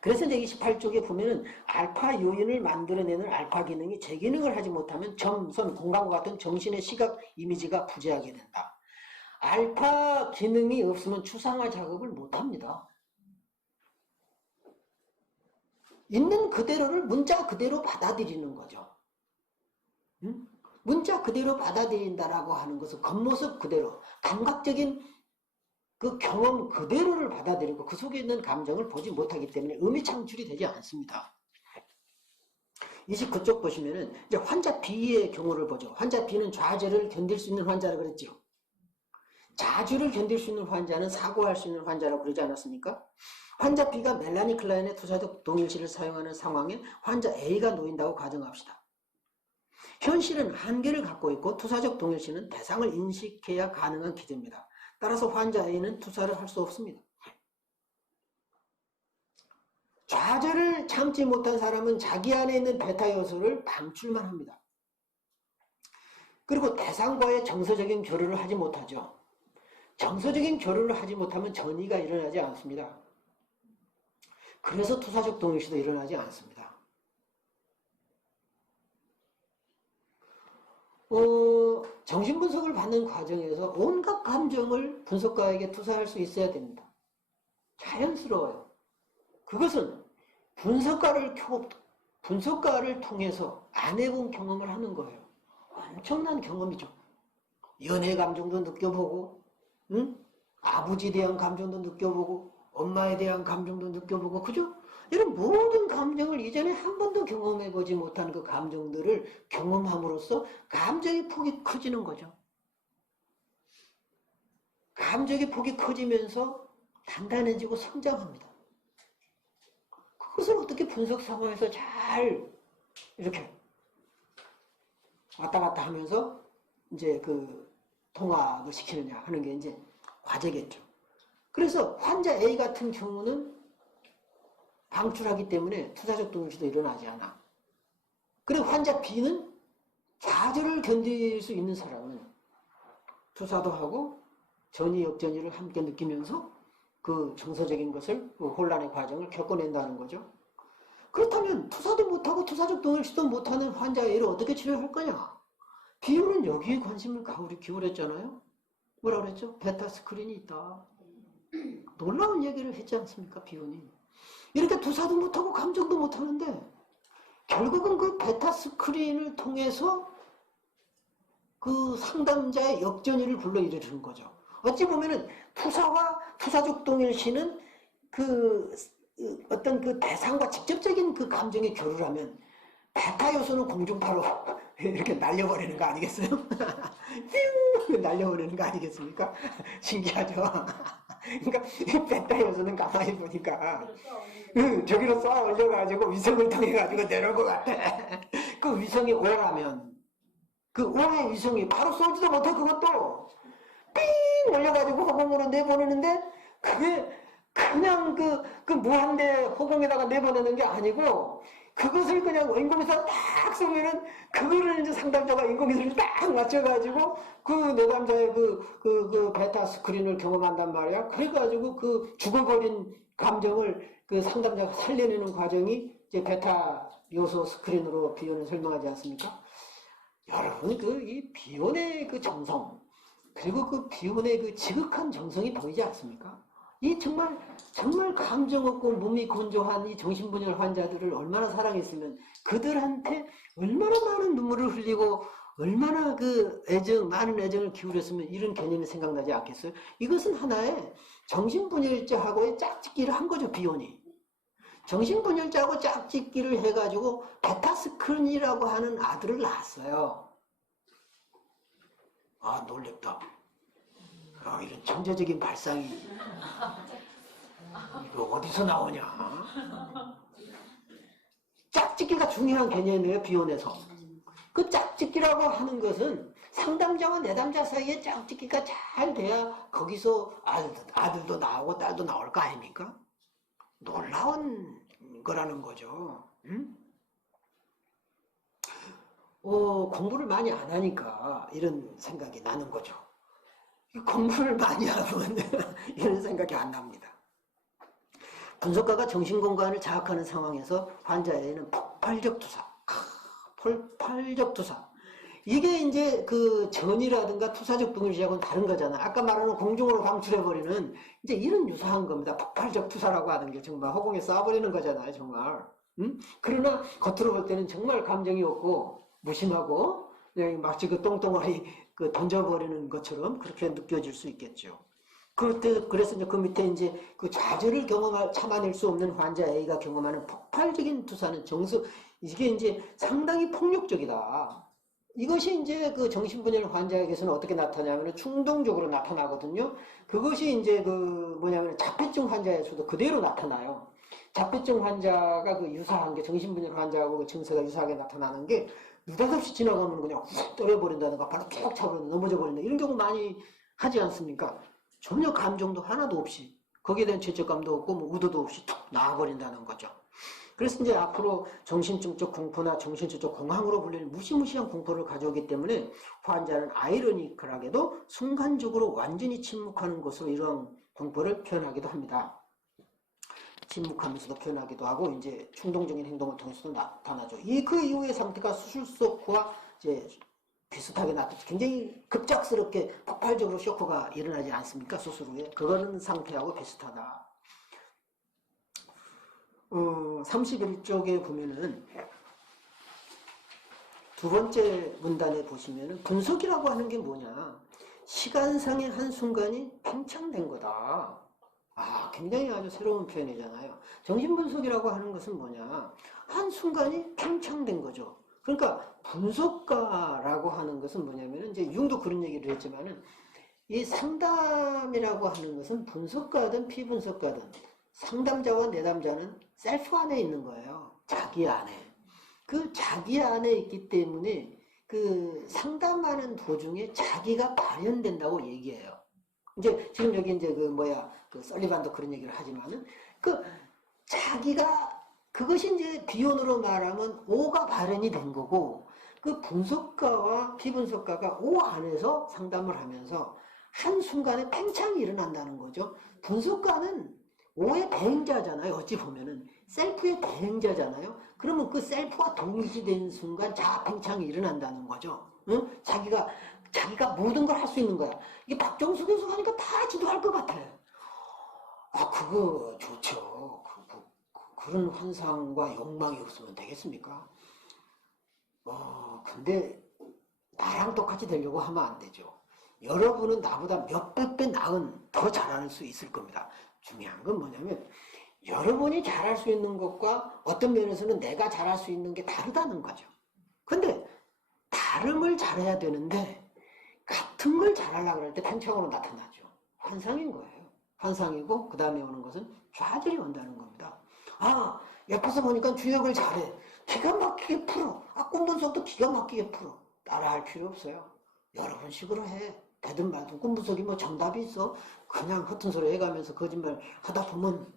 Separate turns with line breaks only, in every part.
그래서 이제 28쪽에 보면은 알파 요인을 만들어내는 알파 기능이 제 기능을 하지 못하면 점선 공간과 같은 정신의 시각 이미지가 부재하게 된다. 알파 기능이 없으면 추상화 작업을 못합니다. 있는 그대로를 문자 그대로 받아들이는 거죠. 응? 문자 그대로 받아들인다라고 하는 것은 겉모습 그대로 감각적인 그 경험 그대로를 받아들이고 그 속에 있는 감정을 보지 못하기 때문에 의미 창출이 되지 않습니다. 29쪽 보시면은 이제 환자 B의 경우를 보죠. 환자 B는 좌절을 견딜 수 있는 환자라 그랬죠. 자주를 견딜 수 있는 환자는 사고할 수 있는 환자라고 그러지 않았습니까? 환자 B가 멜라니 클라인의 투사적 동일시를 사용하는 상황에 환자 A가 놓인다고 가정합시다. 현실은 한계를 갖고 있고 투사적 동일시는 대상을 인식해야 가능한 기제입니다. 따라서 환자 A는 투사를 할 수 없습니다. 좌절을 참지 못한 사람은 자기 안에 있는 베타 요소를 방출만 합니다. 그리고 대상과의 정서적인 교류를 하지 못하죠. 정서적인 교류를 하지 못하면 전이가 일어나지 않습니다. 그래서 투사적 동일시도 일어나지 않습니다. 어, 정신분석을 받는 과정에서 온갖 감정을 분석가에게 투사할 수 있어야 됩니다. 자연스러워요. 그것은 분석가를 켜, 분석가를 통해서 안 해본 경험을 하는 거예요. 엄청난 경험이죠. 연애 감정도 느껴보고, 응? 아버지에 대한 감정도 느껴보고, 엄마에 대한 감정도 느껴보고, 그죠? 이런 모든 감정을 이전에 한 번도 경험해 보지 못한 그 감정들을 경험함으로써 감정의 폭이 커지는 거죠. 감정의 폭이 커지면서 단단해지고 성장합니다. 그것을 어떻게 분석 상황에서 잘 이렇게 왔다 갔다 하면서 이제 그 통합을 시키느냐 하는 게 이제 과제겠죠. 그래서 환자 A 같은 경우는 방출하기 때문에 투사적 동일시도 일어나지 않아. 그리고 환자 B는 좌절을 견딜 수 있는 사람은 투사도 하고 전이 역전이를 함께 느끼면서 그 정서적인 것을 그 혼란의 과정을 겪어낸다는 거죠. 그렇다면 투사도 못하고 투사적 동일시도 못하는 환자 A를 어떻게 치료할 거냐? 비유는 여기에 관심을 가우리 기울였잖아요. 뭐라 그랬죠? 베타 스크린이 있다. 놀라운 얘기를 했지 않습니까? 비운이. 이렇게 투사도 못하고 감정도 못하는데 결국은 그 베타 스크린을 통해서 그 상담자의 역전이를 불러일으키는 거죠. 어찌 보면은 투사와 투사적 동일시는 그 어떤 그 대상과 직접적인 그 감정의 교류를 하면 베타 요소는 공중파로 이렇게 날려버리는 거 아니겠어요? 띵 날려버리는 거 아니겠습니까? 신기하죠? 그러니까 이 베타 요소는 가만히 보니까. 응, 저기로 쏘아 올려가지고 위성을 통해 가지고 내려올 것 같아. 그 위성이 오라면 그 오의 위성이 바로 쏘지도 못해 그것도. 삥 올려가지고 허공으로 내보내는데 그게 그냥 그, 그 무한대 허공에다가 내보내는 게 아니고 그것을 그냥 인공위성 딱 쏘면은 그거를 이제 상담자가 인공위성을 딱 맞춰가지고 그 내담자의 그, 그, 그 베타 스크린을 경험한단 말이야. 그래가지고 그 죽어버린 감정을 그 상담자가 살려내는 과정이 이제 베타 요소 스크린으로 비원을 설명하지 않습니까? 여러분 그 이 비원의 그 정성 그리고 그 비원의 그 지극한 정성이 보이지 않습니까? 이 정말 정말 감정 없고 몸이 건조한 이 정신분열 환자들을 얼마나 사랑했으면 그들한테 얼마나 많은 눈물을 흘리고 얼마나 그 애정 많은 애정을 기울였으면 이런 개념이 생각나지 않겠어요? 이것은 하나의 정신분열자하고의 짝짓기를 한 거죠 비원이. 정신분열자하고 짝짓기를 해가지고 베타스크린이라고 하는 아들을 낳았어요. 아 놀랍다. 아, 이런 천재적인 발상이 이거 어디서 나오냐? 짝짓기가 중요한 개념이에요 비혼에서. 그 짝짓기라고 하는 것은 상담자와 내담자 사이에 짝짓기가 잘 돼야 거기서 아들도, 아들도 나오고 딸도 나올 거 아닙니까? 놀라운 거라는 거죠. 응? 어, 공부를 많이 안 하니까 이런 생각이 나는 거죠. 공부를 많이 하면 이런 생각이 안 납니다. 분석가가 정신건강을 자학하는 상황에서 환자에는 폭발적 투사, 아, 폭발적 투사. 이게 이제 그 전이라든가 투사적 병실하고는 다른 거잖아. 아까 말하는 공중으로 방출해버리는 이제 이런 유사한 겁니다. 폭발적 투사라고 하는 게 정말 허공에 쏴버리는 거잖아요, 정말. 음? 그러나 겉으로 볼 때는 정말 감정이 없고 무심하고 그냥 마치 그 똥덩어리 그 던져버리는 것처럼 그렇게 느껴질 수 있겠죠. 그때 그래서 이제 그 밑에 이제 그 좌절을 경험할 참아낼 수 없는 환자 A가 경험하는 폭발적인 투사는 정서 이게 이제 상당히 폭력적이다. 이것이 이제 그 정신분열 환자에게서는 어떻게 나타나냐면 충동적으로 나타나거든요. 그것이 이제 그 뭐냐면 자폐증 환자에서도 그대로 나타나요. 자폐증 환자가 그 유사한 게 정신분열 환자하고 그 증세가 유사하게 나타나는 게 느닷없이 지나가면 그냥 훅 떨어버린다든가 바로 쭉 차버려 넘어져 버린다 이런 경우 많이 하지 않습니까? 전혀 감정도 하나도 없이 거기에 대한 죄책감도 없고 뭐 의도도 없이 툭 나와버린다는 거죠. 그래서 이제 앞으로 정신증적 공포나 정신증적 공황으로 불리는 무시무시한 공포를 가져오기 때문에 환자는 아이러니컬하게도 순간적으로 완전히 침묵하는 것으로 이러한 공포를 표현하기도 합니다. 침묵하면서도 표현하기도 하고 이제 충동적인 행동을 통해서도 나타나죠. 이 그 이후의 상태가 수술 쇼크와 이제 비슷하게 나타나죠. 굉장히 급작스럽게 폭발적으로 쇼크가 일어나지 않습니까? 수술 후에. 그거는 상태하고 비슷하다. 어, 31쪽에 보면은 두 번째 문단에 보시면은 분석이라고 하는 게 뭐냐. 시간상의 한 순간이 팽창된 거다. 아, 굉장히 아주 새로운 표현이잖아요. 정신분석이라고 하는 것은 뭐냐. 한순간이 팽창된 거죠. 그러니까 분석가라고 하는 것은 뭐냐면은 이제 융도 그런 얘기를 했지만은 이 상담이라고 하는 것은 분석가든 피분석가든 상담자와 내담자는 셀프 안에 있는 거예요. 자기 안에. 그 자기 안에 있기 때문에 그 상담하는 도중에 자기가 발현된다고 얘기해요. 이제 지금 여기 이제 그 뭐야 그 썰리반도 그런 얘기를 하지만은 그 자기가 그것이 이제 비혼으로 말하면 오가 발현이 된 거고 그 분석가와 피분석가가 오 안에서 상담을 하면서 한순간에 팽창이 일어난다는 거죠. 분석가는 오의 대행자잖아요. 어찌 보면은 셀프의 대행자잖아요. 그러면 그 셀프와 동시된 순간 자아팽창이 일어난다는 거죠. 응? 자기가 자기가 모든 걸 할 수 있는 거야. 이게 박정수 교수 하니까 다 지도할 것 같아. 아 그거 좋죠. 그, 그, 그, 런 환상과 욕망이 없으면 되겠습니까? 어 근데 나랑 똑같이 되려고 하면 안 되죠. 여러분은 나보다 몇백 배 나은 더 잘할 수 있을 겁니다. 중요한 건 뭐냐면 여러분이 잘할 수 있는 것과 어떤 면에서는 내가 잘할 수 있는 게 다르다는 거죠. 근데 다름을 잘해야 되는데 같은 걸 잘하려고 할때 팽창으로 나타나죠. 환상인 거예요. 환상이고 그 다음에 오는 것은 좌절이 온다는 겁니다. 아 옆에서 보니까 주역을 잘해. 기가 막히게 풀어. 아 꿈분석도 기가 막히게 풀어. 따라할 필요 없어요. 여러 번씩으로 해. 되든 말든 꿈분석이 뭐 정답이 있어. 그냥 허튼 소리 해가면서 거짓말 하다 보면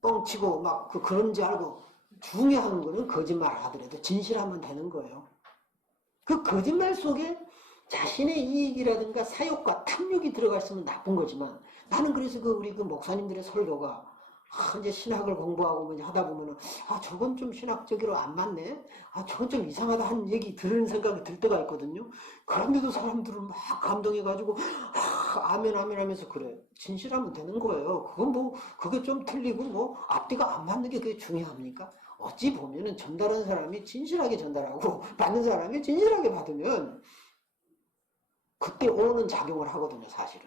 뻥치고 막 그 그런 줄 알고 중요한 거는 거짓말 하더라도 진실하면 되는 거예요. 그 거짓말 속에 자신의 이익이라든가 사욕과 탐욕이 들어가 있으면 나쁜 거지만 나는 그래서 그 우리 그 목사님들의 설교가 아, 이제 신학을 공부하고 뭐 하다 보면은 아 저건 좀 신학적으로 안 맞네? 아 저건 좀 이상하다 하는 얘기 들은 생각이 들 때가 있거든요. 그런데도 사람들은 막 감동해 가지고 아, 아멘 아멘 하면서 그래. 진실하면 되는 거예요. 그건 뭐 그게 좀 틀리고 뭐 앞뒤가 안 맞는 게 그게 중요합니까? 어찌 보면은 전달한 사람이 진실하게 전달하고 받는 사람이 진실하게 받으면 그때 오는 작용을 하거든요 사실은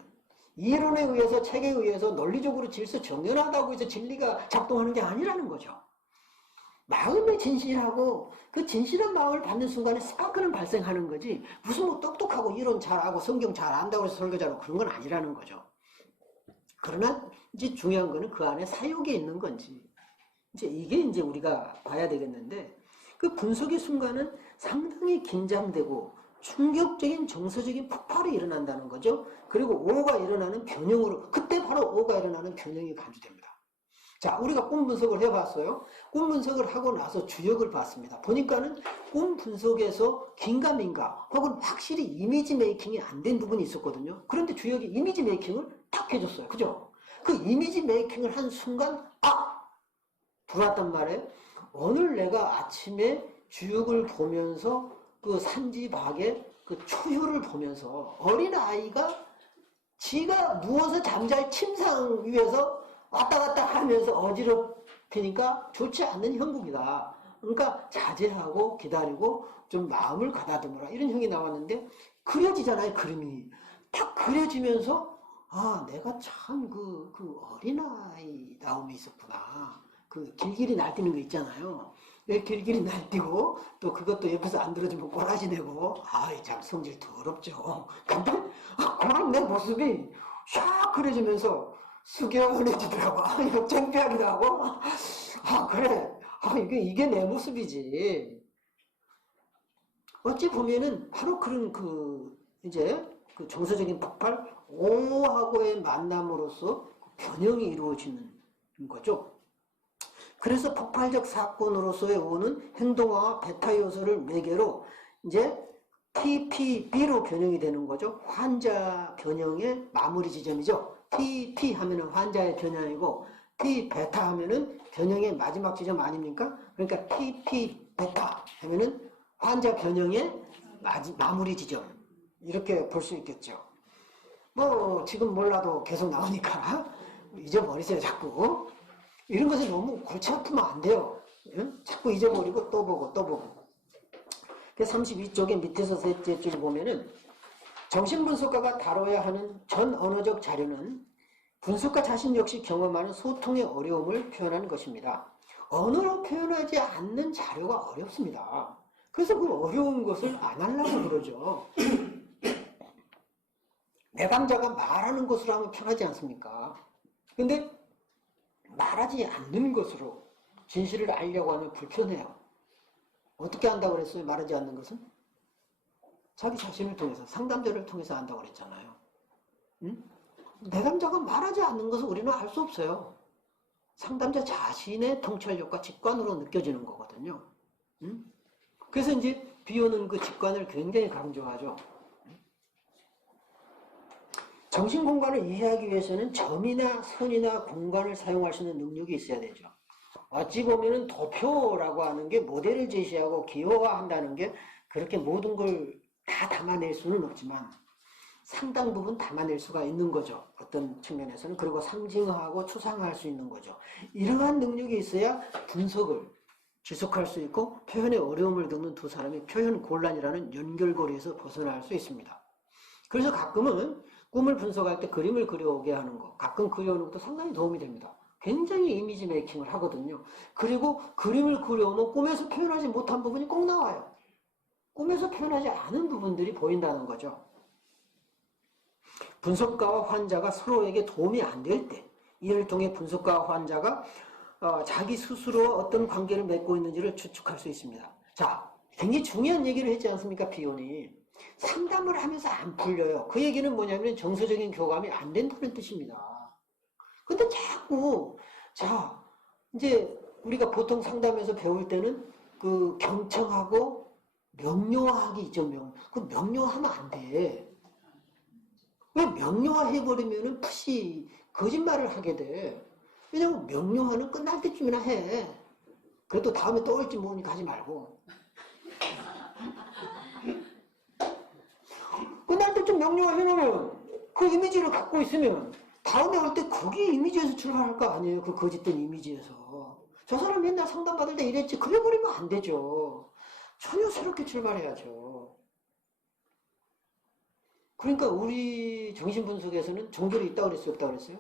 이론에 의해서 책에 의해서 논리적으로 질서 정연하다고 해서 진리가 작동하는 게 아니라는 거죠. 마음이 진실하고 그 진실한 마음을 받는 순간에 스파크는 발생하는 거지 무슨 뭐 똑똑하고 이론 잘하고 성경 잘 안다고 해서 설교자로 그런 건 아니라는 거죠. 그러나 이제 중요한 거는 그 안에 사욕이 있는 건지 이제 이게 이제 우리가 봐야 되겠는데 그 분석의 순간은 상당히 긴장되고 충격적인 정서적인 폭발이 일어난다는 거죠. 그리고 오가 일어나는 변형으로 그때 바로 오가 일어나는 변형이 간주됩니다. 자, 우리가 꿈 분석을 해봤어요. 꿈 분석을 하고 나서 주역을 봤습니다. 보니까는 꿈 분석에서 긴가민가 혹은 확실히 이미지 메이킹이 안 된 부분이 있었거든요. 그런데 주역이 이미지 메이킹을 탁 해줬어요. 그죠? 그 이미지 메이킹을 한 순간 아 들어왔단 말이에요. 오늘 내가 아침에 주육을 보면서 그 산지박의 그 초효를 보면서 어린 아이가 지가 누워서 잠잘 침상 위에서 왔다 갔다 하면서 어지럽히니까 좋지 않는 형국이다. 그러니까 자제하고 기다리고 좀 마음을 가다듬어라. 이런 형이 나왔는데 그려지잖아요 그림이. 딱 그려지면서 아 내가 참 그 그 어린아이 나옴이 있었구나. 그 길길이 날뛰는 거 있잖아요 왜 길길이 날뛰고 또 그것도 옆에서 안 들어주면 꼬라지 내고. 아이 참 성질 더럽죠. 근데 아, 그런 내 모습이 샥 그려지면서 숙연해지더라고. 아 이거 창피하기도 하고. 아 그래. 아 이게 이게 내 모습이지. 어찌 보면은 바로 그런 그 이제 그 정서적인 폭발 오하고의 만남으로서 변형이 이루어지는 거죠. 그래서 폭발적 사건으로서의 오는 행동화와 베타 요소를 매개로 이제 TPB로 변형이 되는 거죠. 환자 변형의 마무리 지점이죠. TP 하면은 환자의 변형이고 T 베타 하면은 변형의 마지막 지점 아닙니까? 그러니까 TP 베타 하면은 환자 변형의 마지, 마무리 지점 이렇게 볼 수 있겠죠. 뭐 지금 몰라도 계속 나오니까 잊어버리세요 자꾸 이런 것에 너무 골치 아프면 안 돼요. 응? 자꾸 잊어버리고 또 보고 또 보고. 32쪽의 밑에서 셋째 줄 보면은 정신분석가가 다뤄야 하는 전 언어적 자료는 분석가 자신 역시 경험하는 소통의 어려움을 표현하는 것입니다. 언어로 표현하지 않는 자료가 어렵습니다. 그래서 그 어려운 것을 안 하려고 그러죠. 내담자가 말하는 것으로 하면 편하지 않습니까? 근데 말하지 않는 것으로 진실을 알려고 하면 불편해요. 어떻게 한다고 그랬어요? 말하지 않는 것은? 자기 자신을 통해서, 상담자를 통해서 한다고 그랬잖아요. 응? 내담자가 말하지 않는 것은 우리는 알 수 없어요. 상담자 자신의 통찰력과 직관으로 느껴지는 거거든요. 응? 그래서 이제 비오는 그 직관을 굉장히 강조하죠. 정신 공간을 이해하기 위해서는 점이나 선이나 공간을 사용할 수 있는 능력이 있어야 되죠. 어찌 보면은 도표라고 하는 게 모델을 제시하고 기호화한다는 게 그렇게 모든 걸 다 담아낼 수는 없지만 상당 부분 담아낼 수가 있는 거죠. 어떤 측면에서는. 그리고 상징하고 추상화할 수 있는 거죠. 이러한 능력이 있어야 분석을 지속할 수 있고 표현의 어려움을 겪는 두 사람이 표현 곤란이라는 연결고리에서 벗어날 수 있습니다. 그래서 가끔은 꿈을 분석할 때 그림을 그려오게 하는 거, 가끔 그려오는 것도 상당히 도움이 됩니다. 굉장히 이미지 메이킹을 하거든요. 그리고 그림을 그려오면 꿈에서 표현하지 못한 부분이 꼭 나와요. 꿈에서 표현하지 않은 부분들이 보인다는 거죠. 분석가와 환자가 서로에게 도움이 안 될 때, 이를 통해 분석가와 환자가 어, 자기 스스로 어떤 관계를 맺고 있는지를 추측할 수 있습니다. 자, 굉장히 중요한 얘기를 했지 않습니까, 비혼이. 상담을 하면서 안 풀려요. 그 얘기는 뭐냐면 정서적인 교감이 안 된다는 뜻입니다. 근데 자꾸, 자, 이제 우리가 보통 상담에서 배울 때는 그 경청하고 명료하기 있죠, 명. 그 명료하면 안 돼. 왜 명료화 해버리면은 푸시 거짓말을 하게 돼. 왜냐면 명료화는 끝날 때쯤이나 해. 그래도 다음에 또 올지 모르니 가지 말고. 끝날 때쯤 명료화 해놓으면 그 이미지를 갖고 있으면 다음에 올 때 거기 이미지에서 출발할 거 아니에요. 그 거짓된 이미지에서. 저 사람 맨날 상담받을 때 이랬지. 그래 버리면 안 되죠. 전혀 새롭게 출발해야죠. 그러니까 우리 정신분석에서는 정결이 있다고 그랬어요? 없다고 그랬어요?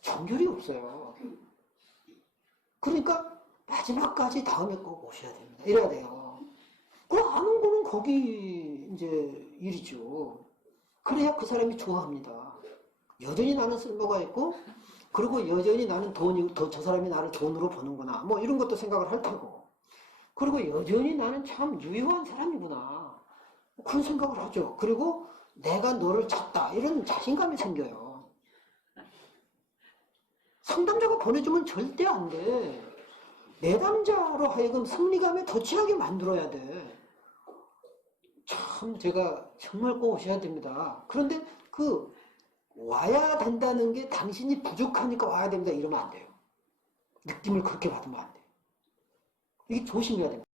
정결이 없어요. 그러니까 마지막까지 다음에 꼭 오셔야 됩니다. 이래야 돼요. 그 아는 거는 거기 이제 일이죠. 그래야 그 사람이 좋아합니다. 여전히 나는 쓸모가 있고, 그리고 여전히 나는 돈이, 더, 저 사람이 나를 돈으로 보는구나. 뭐 이런 것도 생각을 할 테고. 그리고 여전히 나는 참 유효한 사람이구나. 그런 생각을 하죠. 그리고 내가 너를 찾다. 이런 자신감이 생겨요. 상담자가 보내주면 절대 안 돼. 내담자로 하여금 승리감에 더 취하게 만들어야 돼. 참 제가 정말 꼭 오셔야 됩니다. 그런데 그 와야 된다는 게 당신이 부족하니까 와야 된다 이러면 안 돼요. 느낌을 그렇게 받으면 안 돼요. 이게 조심해야 됩니다.